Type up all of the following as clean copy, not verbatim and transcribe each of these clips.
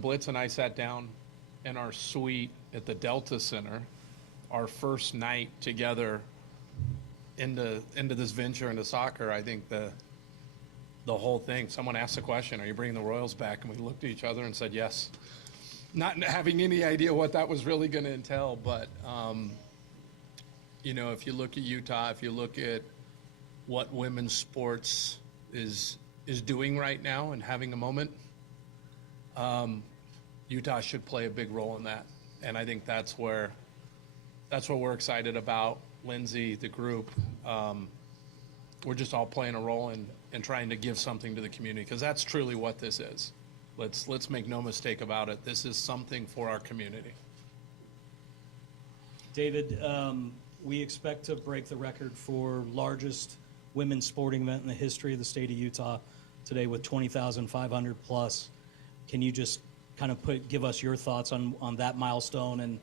Blitz and I sat down in our suite at the Delta Center, our first night together into this venture into soccer. I think the whole thing. Someone asked the question, "Are you bringing the Royals back?" And we looked at each other and said yes, not having any idea what that was really going to entail. But if you look at Utah, if you look at what women's sports is doing right now and having a moment, Utah should play a big role in that. And I think that's what we're excited about. Lindsay, the group, we're just all playing a role in trying to give something to the community, because that's truly what this is. Let's make no mistake about it. This is something for our community. David, we expect to break the record for largest women's sporting event in the history of the state of Utah today with 20,500 plus. Can you just kind of give us your thoughts on that milestone and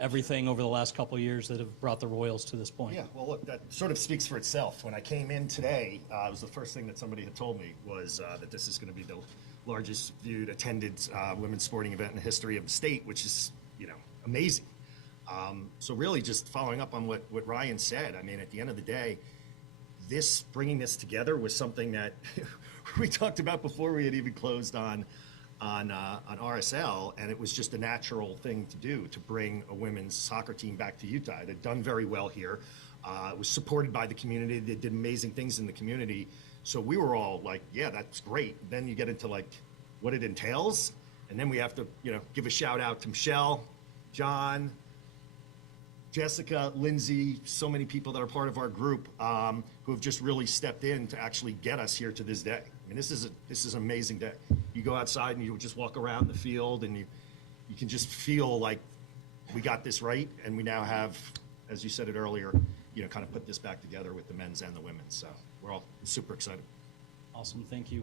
everything over the last couple of years that have brought the Royals to this point? Yeah, well, look, that sort of speaks for itself. When I came in today, it was the first thing that somebody had told me was that this is going to be the largest viewed, attended women's sporting event in the history of the state, which is, amazing. So really just following up on what Ryan said, I mean, at the end of the day, bringing this together was something that we talked about before we had even closed on RSL, and it was just a natural thing to do, to bring a women's soccer team back to Utah. They've done very well here. It was supported by the community. They did amazing things in the community. So we were all like, yeah, that's great. Then you get into like what it entails, and then we have to, give a shout out to Michelle, John, Jessica, Lindsay, so many people that are part of our group who have just really stepped in to actually get us here to this day. I mean, this is an amazing day. You go outside and you just walk around the field, and you can just feel like we got this right, and we now have, as you said it earlier, kind of put this back together with the men's and the women's. So we're all super excited. Awesome, thank you.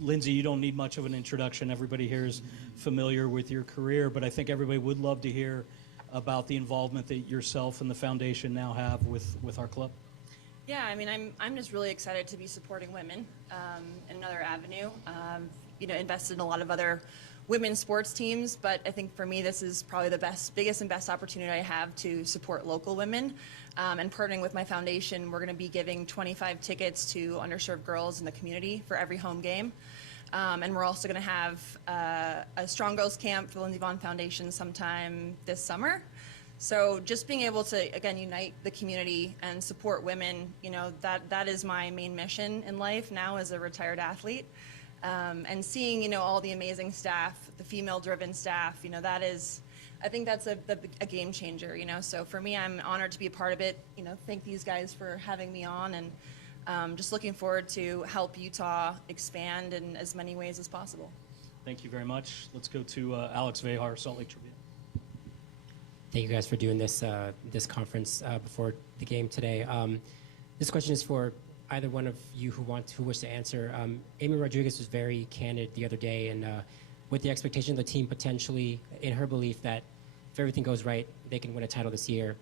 Lindsay, you don't need much of an introduction. Everybody here is familiar with your career, but I think everybody would love to hear about the involvement that yourself and the foundation now have with our club. Yeah, I mean, I'm just really excited to be supporting women in another avenue. Invested in a lot of other women's sports teams, but I think for me this is probably the biggest and best opportunity I have to support local women. And partnering with my foundation, we're going to be giving 25 tickets to underserved girls in the community for every home game. And we're also going to have a Strong Girls Camp for the Lindsey Vonn Foundation sometime this summer. So just being able to, again, unite the community and support women, that is my main mission in life now as a retired athlete. And seeing, all the amazing staff, the female-driven staff, I think that's a game changer, So for me, I'm honored to be a part of it. Thank these guys for having me on, and just looking forward to help Utah expand in as many ways as possible. Thank you very much. Let's go to Alex Vehar, Salt Lake Tribune. Thank you guys for doing this conference before the game today. This question is for either one of you who wish to answer. Amy Rodriguez was very candid the other day, and with the expectation of the team potentially, in her belief that if everything goes right, they can win a title this year.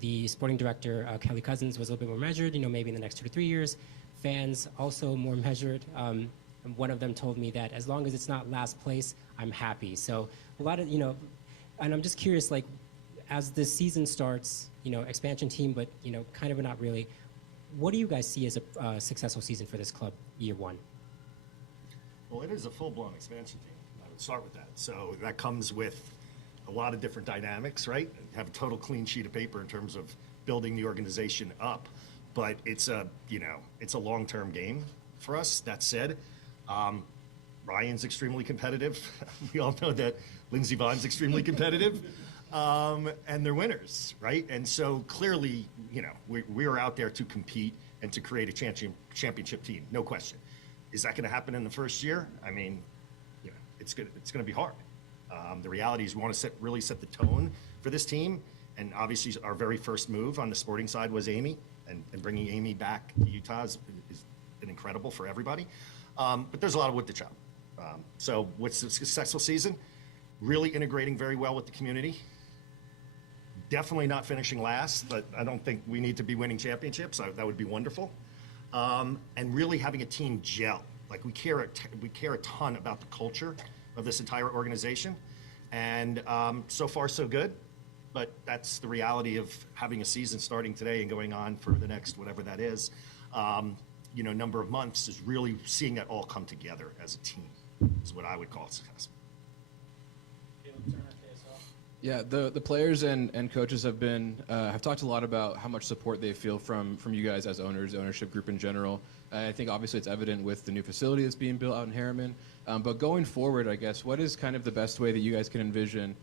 The sporting director, Kelly Cousins, was a little bit more measured, maybe in the next 2 to 3 years. Fans also more measured. And one of them told me that as long as it's not last place, I'm happy. So a lot of, and I'm just curious, like, as the season starts, expansion team, but, kind of not really, what do you guys see as a successful season for this club year one? Well, it is a full-blown expansion team. I would start with that. So that comes with a lot of different dynamics, right? Have a total clean sheet of paper in terms of building the organization up. But it's a long-term game for us. That said, Ryan's extremely competitive. We all know that Lindsey Vonn's extremely competitive. And they're winners, right? And so clearly, we are out there to compete and to create a championship team, no question. Is that going to happen in the first year? I mean, it's going to be hard. The reality is we want to really set the tone for this team. And obviously our very first move on the sporting side was Amy, and bringing Amy back to Utah has been incredible for everybody. But there's a lot of wood to chop. So what's a successful season? Really integrating very well with the community. Definitely not finishing last, but I don't think we need to be winning championships. That would be wonderful. And really having a team gel. Like we care a ton about the culture of this entire organization. And so far, so good. But that's the reality of having a season starting today and going on for the next, whatever that is, number of months, is really seeing that all come together as a team is what I would call success. Yeah, the players and coaches have talked a lot about how much support they feel from you guys as owners, the ownership group in general. I think obviously it's evident with the new facility that's being built out in Harriman. But going forward, I guess, what is kind of the best way that you guys can envision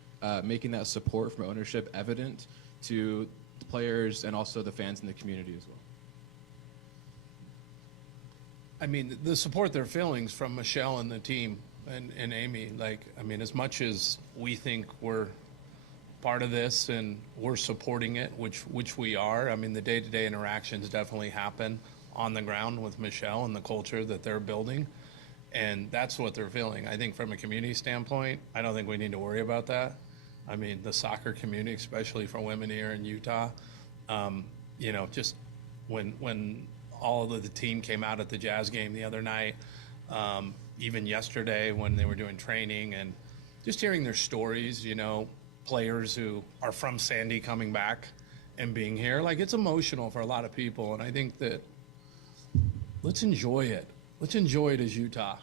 making that support from ownership evident to the players and also the fans in the community as well? I mean, the support they're feeling is from Michelle and the team and Amy. Like, I mean, as much as we think we're part of this and we're supporting it, which we are, I mean, the day-to-day interactions definitely happen on the ground with Michelle and the culture that they're building. And that's what they're feeling. I think from a community standpoint, I don't think we need to worry about that. I mean, the soccer community, especially for women here in Utah, just when all of the team came out at the Jazz game the other night, even yesterday when they were doing training, and just hearing their stories, players who are from Sandy coming back and being here, like, it's emotional for a lot of people. And I think that let's enjoy it. Let's enjoy it as Utah.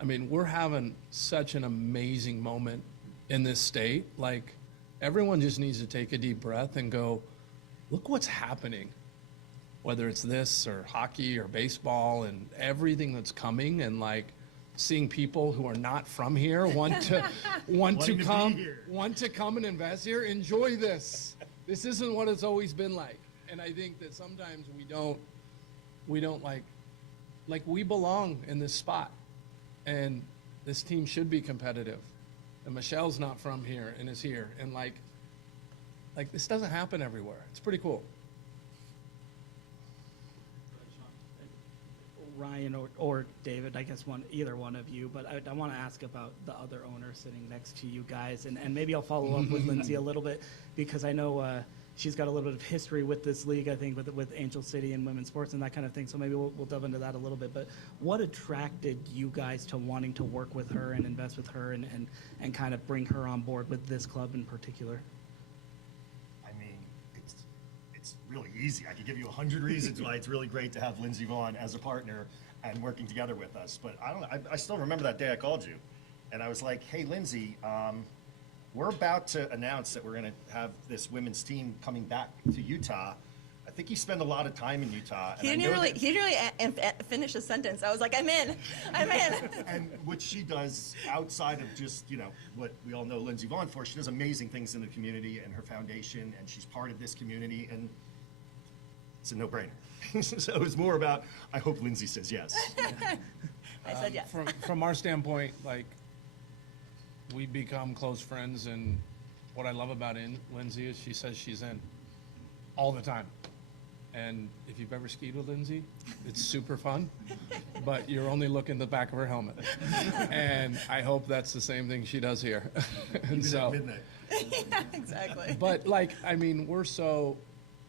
I mean, we're having such an amazing moment in this state. Like, everyone just needs to take a deep breath and go, look what's happening. Whether it's this or hockey or baseball and everything that's coming, and like seeing people who are not from here want to come and invest here. Enjoy this. This isn't what it's always been like. And I think that sometimes we don't like we belong in this spot, and this team should be competitive. And Michelle's not from here and is here, and like this doesn't happen everywhere. It's pretty cool. Ryan or David, I guess either one of you, but I want to ask about the other owner sitting next to you guys, and maybe I'll follow up with Lindsay a little bit, because I know she's got a little bit of history with this league, I think, with Angel City and women's sports and that kind of thing, so maybe we'll delve into that a little bit. But what attracted you guys to wanting to work with her and invest with her and kind of bring her on board with this club in particular? It's really easy. I could give you 100 reasons why it's really great to have Lindsay Vaughn as a partner and working together with us. But I still remember that day I called you, and I was like, "Hey, Lindsay, we're about to announce that we're going to have this women's team coming back to Utah. I think you spend a lot of time in Utah." He didn't really finish a sentence. I was like, I'm in. And what she does outside of just, what we all know Lindsay Vaughn for, she does amazing things in the community and her foundation, and she's part of this community, and it's a no-brainer. So it's more about, I hope Lindsay says yes. I said yes. From our standpoint, like, we become close friends, and what I love about Lindsay is she says she's in all the time. And if you've ever skied with Lindsay, it's super fun, but you're only looking at the back of her helmet. And I hope that's the same thing she does here. And Even so, at midnight. Yeah, exactly. but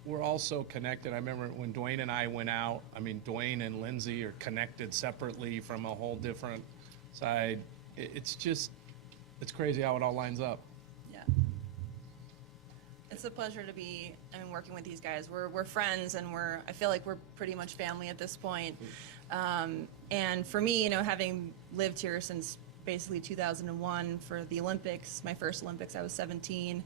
we're all so connected. I remember when Dwayne and I went out, Dwayne and Lindsay are connected separately from a whole different side. It's crazy how it all lines up. Yeah. It's a pleasure to be, working with these guys. We're friends, and I feel like we're pretty much family at this point. And for me, having lived here since basically 2001 for the Olympics, my first Olympics, I was 17.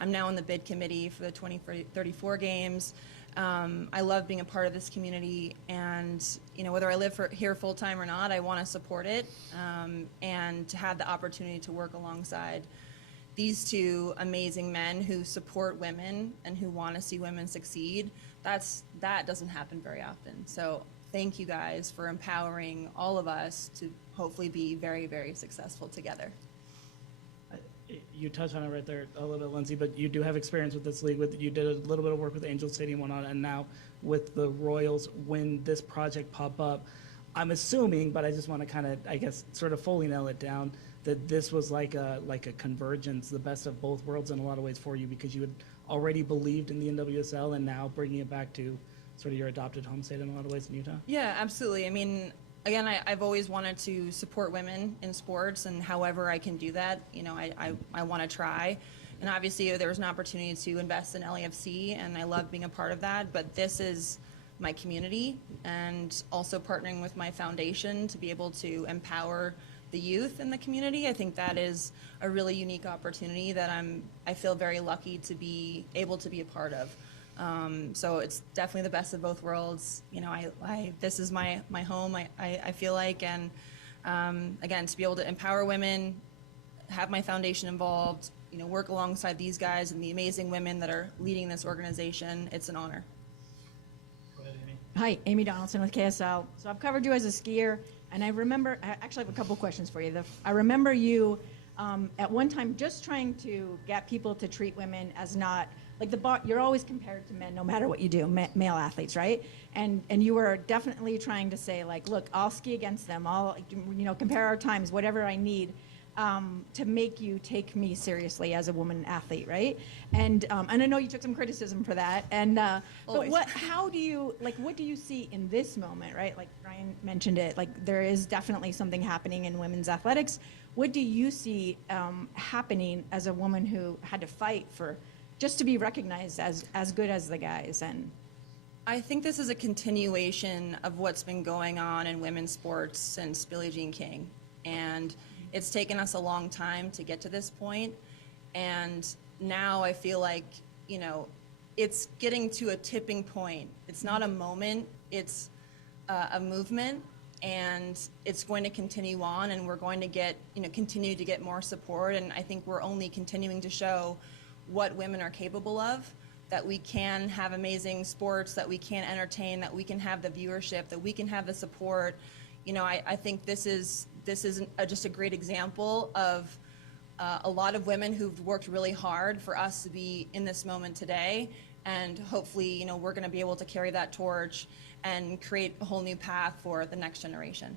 I'm now on the bid committee for the 2034 games. I love being a part of this community, and whether I live here full time or not, I want to support it, and to have the opportunity to work alongside these two amazing men who support women and who want to see women succeed. That doesn't happen very often. So thank you guys for empowering all of us to hopefully be very, very successful together. You touched on it right there a little bit, Lindsay, but you do have experience with this league. You did a little bit of work with Angel City and whatnot, and now with the Royals. When this project popped up, I'm assuming, but I just want to kind of, I guess, sort of fully nail it down, that this was like a convergence, the best of both worlds in a lot of ways for you, because you had already believed in the NWSL and now bringing it back to sort of your adopted home state in a lot of ways in Utah. Yeah, absolutely. again, I've always wanted to support women in sports, and however I can do that, I want to try. And obviously, there was an opportunity to invest in LAFC, and I love being a part of that. But this is my community, and also partnering with my foundation to be able to empower the youth in the community. I think that is a really unique opportunity that I feel very lucky to be able to be a part of. So it's definitely the best of both worlds. This is my home, I feel like, and again, to be able to empower women, have my foundation involved, work alongside these guys and the amazing women that are leading this organization, it's an honor. Hi, Amy Donaldson with KSL. So I've covered you as a skier, and I actually have a couple questions for you. I remember you at one time just trying to get people to treat women as not, like you're always compared to men no matter what you do, male athletes, right? And you were definitely trying to say, like, look, I'll ski against them. I'll, compare our times, whatever I need. To make you take me seriously as a woman athlete, right? And I know you took some criticism for that. And but what do you see in this moment, right? Like Ryan mentioned it, like there is definitely something happening in women's athletics. What do you see happening as a woman who had to fight for just to be recognized as good as the guys? And I think this is a continuation of what's been going on in women's sports since Billie Jean King, and it's taken us a long time to get to this point, and now I feel like, it's getting to a tipping point. It's not a moment, it's a movement, and it's going to continue on, and we're going to continue to get more support, and I think we're only continuing to show what women are capable of, that we can have amazing sports, that we can entertain, that we can have the viewership, that we can have the support. I think this is just a great example of a lot of women who've worked really hard for us to be in this moment today, and hopefully, we're going to be able to carry that torch and create a whole new path for the next generation.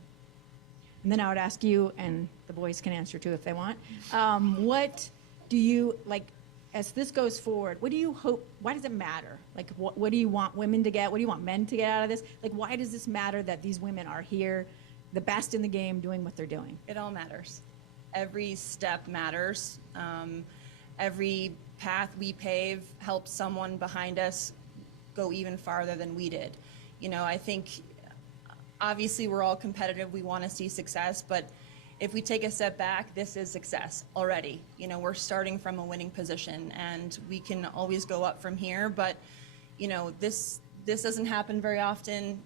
And then I would ask you, and the boys can answer too if they want, what do you, like, as this goes forward, what do you hope, why does it matter? Like, what do you want women to get? What do you want men to get out of this? Like, why does this matter that these women are here, the best in the game, doing what they're doing? It all matters. Every step matters. Every path we pave helps someone behind us go even farther than we did. I think obviously we're all competitive. We want to see success, but if we take a step back, this is success already. We're starting from a winning position, and we can always go up from here, but this doesn't happen very often.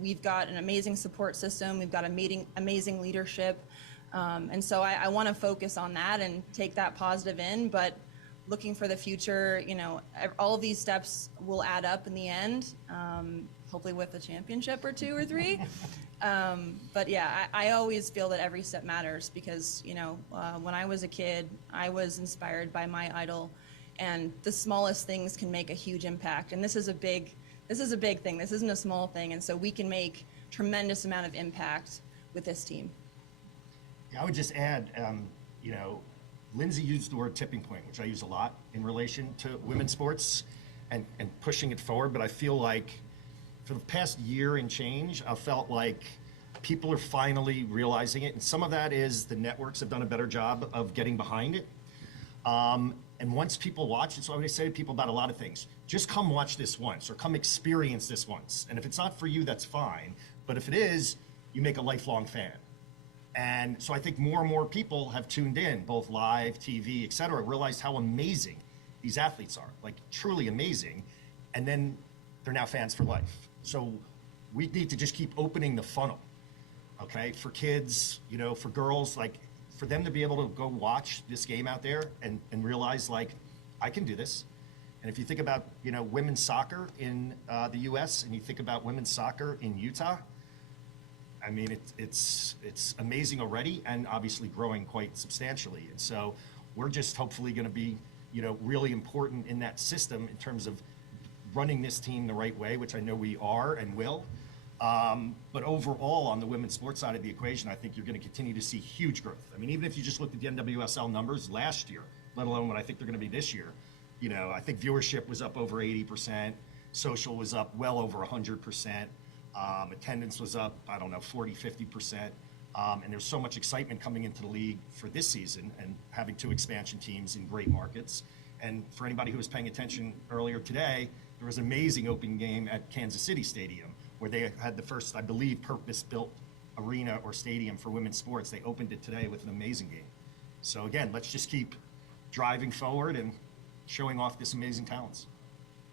We've got an amazing support system. We've got amazing leadership. And so I want to focus on that and take that positive in, but looking for the future, all of these steps will add up in the end, hopefully with a championship or 2 or 3. But yeah, I always feel that every step matters because, when I was a kid, I was inspired by my idol, and the smallest things can make a huge impact. And this is a big thing. This isn't a small thing. And so we can make tremendous amount of impact with this team. Yeah, I would just add, Lindsay used the word tipping point, which I use a lot in relation to women's sports and pushing it forward. But I feel like for the past year and change, I felt like people are finally realizing it. And some of that is the networks have done a better job of getting behind it. And once people watch it, so I would say to people about a lot of things, just come watch this once or come experience this once. And if it's not for you, that's fine. But if it is, you make a lifelong fan. And so I think more and more people have tuned in, both live, TV, et cetera, realized how amazing these athletes are, like truly amazing. And then they're now fans for life. So we need to just keep opening the funnel, okay? For kids, for girls, like for them to be able to go watch this game out there and realize like, I can do this. And if you think about, women's soccer in the US and you think about women's soccer in Utah, I mean, it's amazing already and obviously growing quite substantially. And so we're just hopefully going to be, really important in that system in terms of running this team the right way, which I know we are and will. But overall, on the women's sports side of the equation, I think you're going to continue to see huge growth. I mean, even if you just looked at the NWSL numbers last year, let alone what I think they're going to be this year, I think viewership was up over 80%. Social was up well over 100%. Attendance was up, I don't know, 40, 50%. And there's so much excitement coming into the league for this season and having 2 expansion teams in great markets. And for anybody who was paying attention earlier today, there was an amazing opening game at Kansas City Stadium where they had the first, I believe, purpose-built arena or stadium for women's sports. They opened it today with an amazing game. So again, let's just keep driving forward and showing off this amazing talents.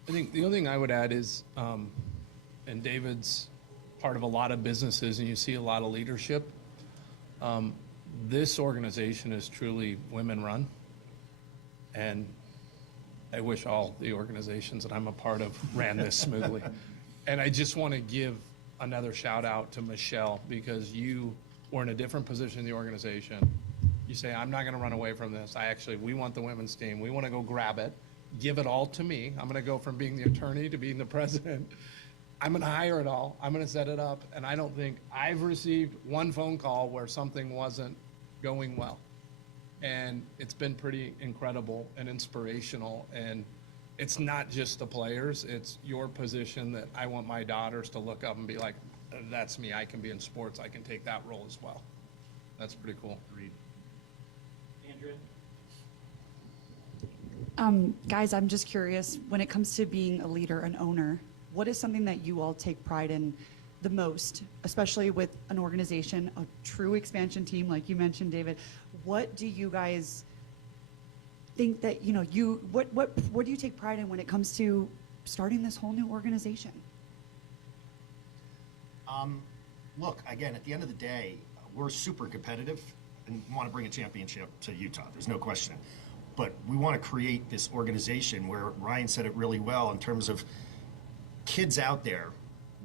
I think the only thing I would add is, and David's part of a lot of businesses, and you see a lot of leadership. This organization is truly women-run, and I wish all the organizations that I'm a part of ran this smoothly. And I just want to give another shout out to Michelle, because you were in a different position in the organization. You say, I'm not going to run away from this. We want the women's team. We want to go grab it, give it all to me. I'm going to go from being the attorney to being the president. I'm going to hire it all. I'm going to set it up. And I don't think I've received one phone call where something wasn't going well. And it's been pretty incredible and inspirational. And it's not just the players, it's your position that I want my daughters to look up and be like, that's me, I can be in sports, I can take that role as well. That's pretty cool. Agreed. Andrea? Guys, I'm just curious, when it comes to being a leader, an owner, what is something that you all take pride in the most, especially with an organization, a true expansion team, like you mentioned, David? What do you guys think that, what do you take pride in when it comes to starting this whole new organization? Look, again, at the end of the day, we're super competitive and want to bring a championship to Utah. There's no question. But we want to create this organization where Ryan said it really well in terms of kids out there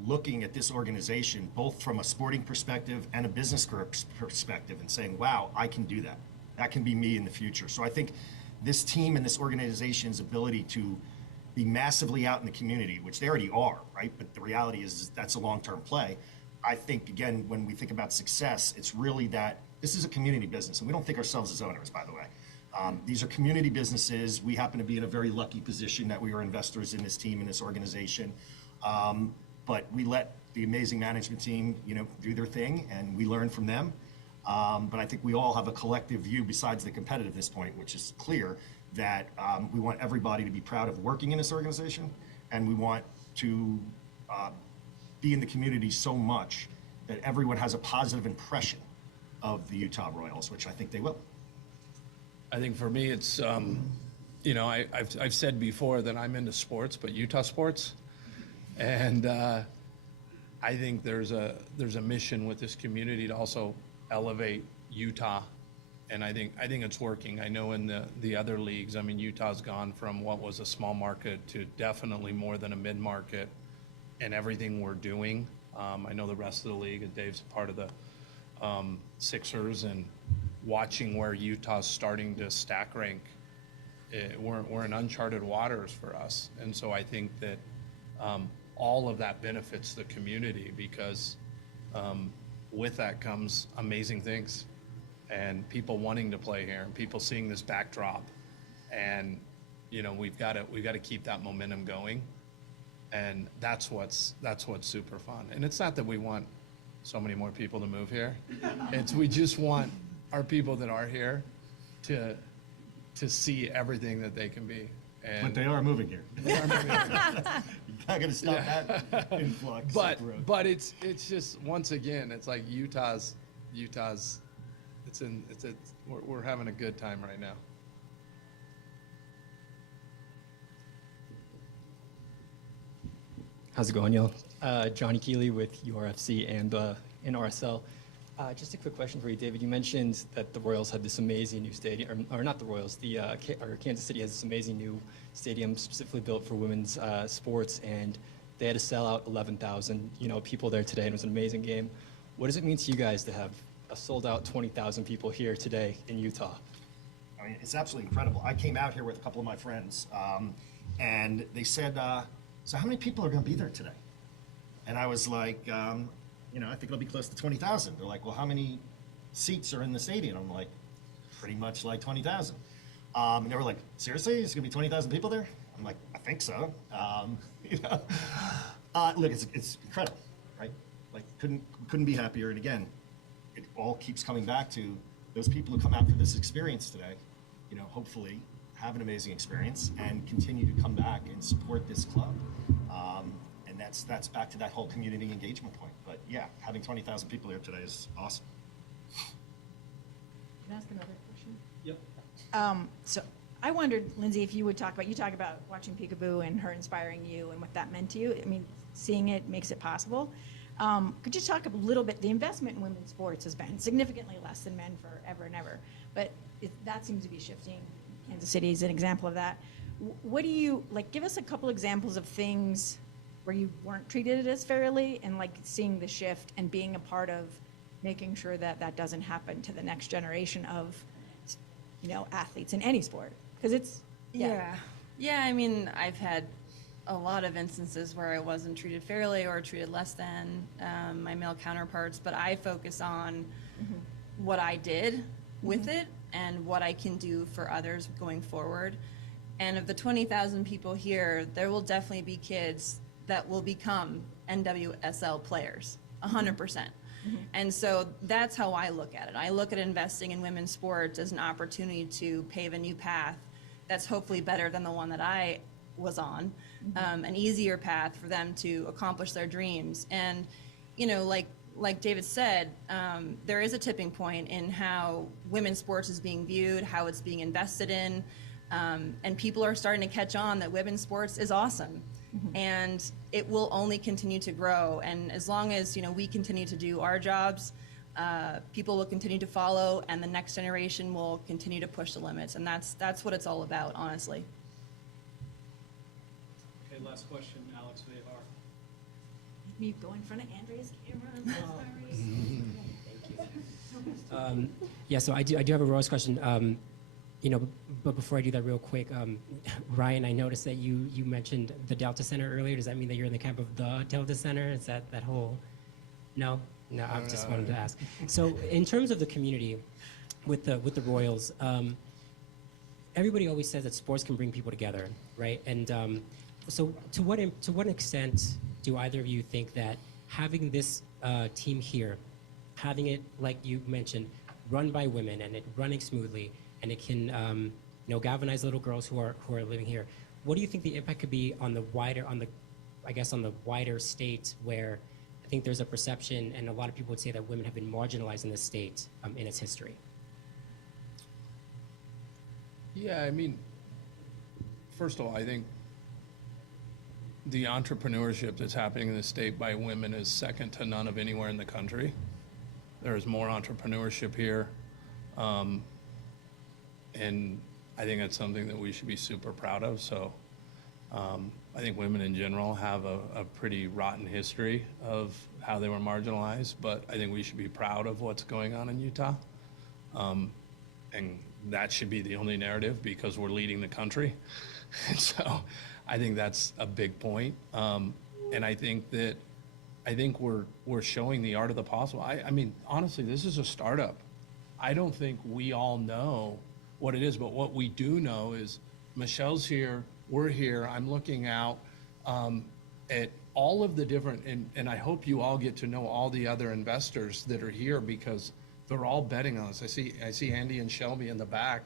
looking at this organization, both from a sporting perspective and a business perspective, and saying, wow, I can do that. That can be me in the future. So I think this team and this organization's ability to be massively out in the community, which they already are, right? But the reality is that's a long-term play. I think, again, when we think about success, it's really that this is a community business, and we don't think ourselves as owners, by the way. These are community businesses. We happen to be in a very lucky position that we are investors in this team and this organization. But we let the amazing management team, do their thing, and we learn from them. But I think we all have a collective view besides the competitiveness point, which is clear, that we want everybody to be proud of working in this organization, and we want to be in the community so much that everyone has a positive impression of the Utah Royals, which I think they will. I think for me, it's, I've said before that I'm into sports, but Utah sports. And I think there's a mission with this community to also elevate Utah. And I think it's working. I know in the other leagues, Utah's gone from what was a small market to definitely more than a mid-market in everything we're doing. I know the rest of the league, and Dave's part of the Sixers, and watching where Utah's starting to stack rank, we're in uncharted waters for us. And so I think that all of that benefits the community, because with that comes amazing things, and people wanting to play here, and people seeing this backdrop, and we've got to keep that momentum going, and that's what's super fun. And it's not that we want so many more people to move here; we just want our people that are here to see everything that they can be. And But they are moving here. You're not going to stop that influx. But it's just, once again, it's like Utah's. We're having a good time right now. How's it going, y'all? Johnny Keeley with URFC and RSL. Just a quick question for you, David. You mentioned that the Royals had this amazing new stadium, or not the Royals, Kansas City has this amazing new stadium specifically built for women's sports, and they had to sell out 11,000 people there today, and it was an amazing game. What does it mean to you guys to have a sold-out 20,000 people here today in Utah? It's absolutely incredible. I came out here with a couple of my friends, and they said, so how many people are going to be there today? And I was like, I think it'll be close to 20,000. They're like, well, how many seats are in the stadium? I'm like, pretty much like 20,000. And they were like, seriously? It's going to be 20,000 people there? I'm like, I think so. Look, it's incredible, right? Like, couldn't be happier. And again, it all keeps coming back to those people who come out for this experience today, you know, hopefully have an amazing experience and continue to come back and support this club. And that's back to that whole community engagement point. But yeah, having 20,000 people here today is awesome. Can I ask another question? Yep. So I wondered, Lindsay, if you talk about watching Peekaboo and her inspiring you and what that meant to you. I mean, seeing it makes it possible. Could you talk a little bit? The investment in women's sports has been significantly less than men forever and ever, but that seems to be shifting. Kansas City is an example of that. What do you like? Give us a couple examples of things where you weren't treated as fairly, and like seeing the shift and being a part of making sure that that doesn't happen to the next generation of, you know, athletes in any sport. Because it's, Yeah. I mean, I've had a lot of instances where I wasn't treated fairly or treated less than my male counterparts, but I focus on what I did with it and what I can do for others going forward. And of the 20,000 people here, there will definitely be kids that will become NWSL players, 100%. And so that's how I look at it. I look at investing in women's sports as an opportunity to pave a new path that's hopefully better than the one that I was on, an easier path for them to accomplish their dreams. And, you know, like David said, there is a tipping point in how women's sports is being viewed, how it's being invested in, and people are starting to catch on that women's sports is awesome. And it will only continue to grow. And as long as, you know, we continue to do our jobs, people will continue to follow, and the next generation will continue to push the limits. And that's what it's all about, honestly. Okay, last question, Alex Vevar. me go in front of Andrea's camera. I'm so sorry. Yeah, so I do have a Royals question. You know, but before I do that real quick, Ryan, I noticed that you mentioned the Delta Center earlier. Does that mean that you're in the camp of the Delta Center? Is that whole? No, I just wanted to ask. So in terms of the community with the Royals, everybody always says that sports can bring people together, right? And so to what extent do either of you think that having this team here, having it, like you mentioned, run by women and it running smoothly, and it can galvanize little girls who are living here, what do you think the impact could be on the wider state, where I think there's a perception, and a lot of people would say that women have been marginalized in this state in its history? Yeah, I mean, first of all, I think the entrepreneurship that's happening in the state by women is second to none of anywhere in the country. There is more entrepreneurship here. And I think that's something that we should be super proud of. So I think women in general have a pretty rotten history of how they were marginalized, but I think we should be proud of what's going on in Utah. And that should be the only narrative, because we're leading the country. And so I think that's a big point. And I think we're showing the art of the possible. I mean, honestly, this is a startup. I don't think we all know what it is, but what we do know is Michelle's here, we're here. I'm looking out at all of the different, and I hope you all get to know all the other investors that are here, because they're all betting on us. I see Andy and Shelby in the back.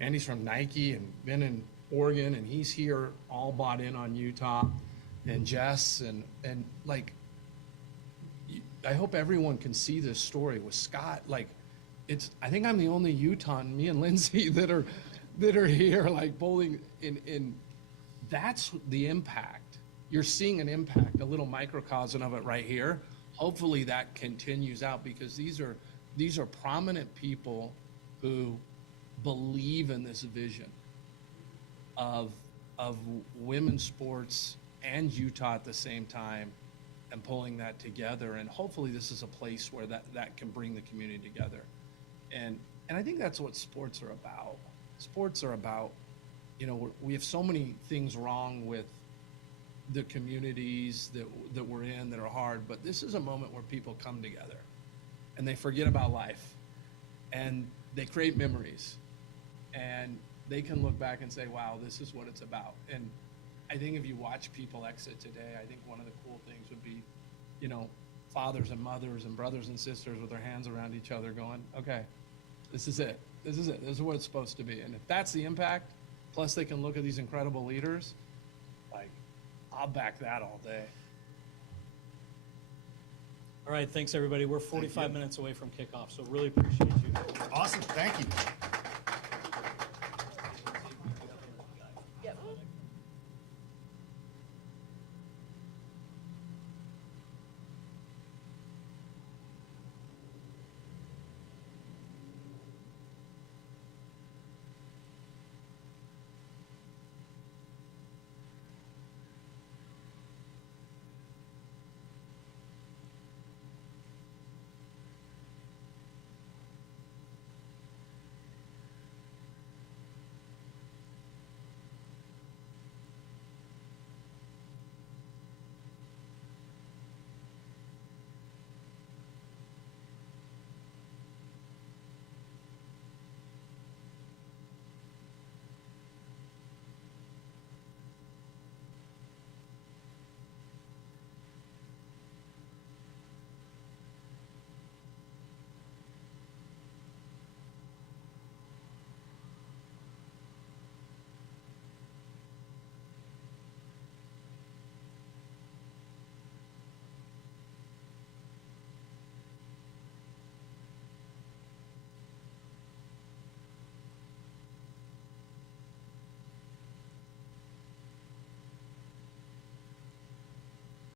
Andy's from Nike and been in Oregon, and he's here, all bought in on Utah, and Jess, and like, I hope everyone can see this story with Scott. Like, I think I'm the only Utahn, me and Lindsay, that are here, like, bowling in. That's the impact. You're seeing an impact, a little microcosm of it right here. Hopefully that continues out, because these are prominent people who believe in this vision of women's sports and Utah at the same time, and pulling that together. And hopefully this is a place where that can bring the community together. And I think that's what sports are about. Sports are about, we have so many things wrong with the communities that we're in that are hard, but this is a moment where people come together and they forget about life and they create memories, and they can look back and say, wow, this is what it's about. And I think if you watch people exit today, I think one of the cool things would be, fathers and mothers and brothers and sisters with their hands around each other going, okay, this is it. This is it. This is what it's supposed to be. And if that's the impact, plus they can look at these incredible leaders, like, I'll back that all day. All right, thanks, everybody. We're 45 minutes away from kickoff, so really appreciate you. Awesome, thank you.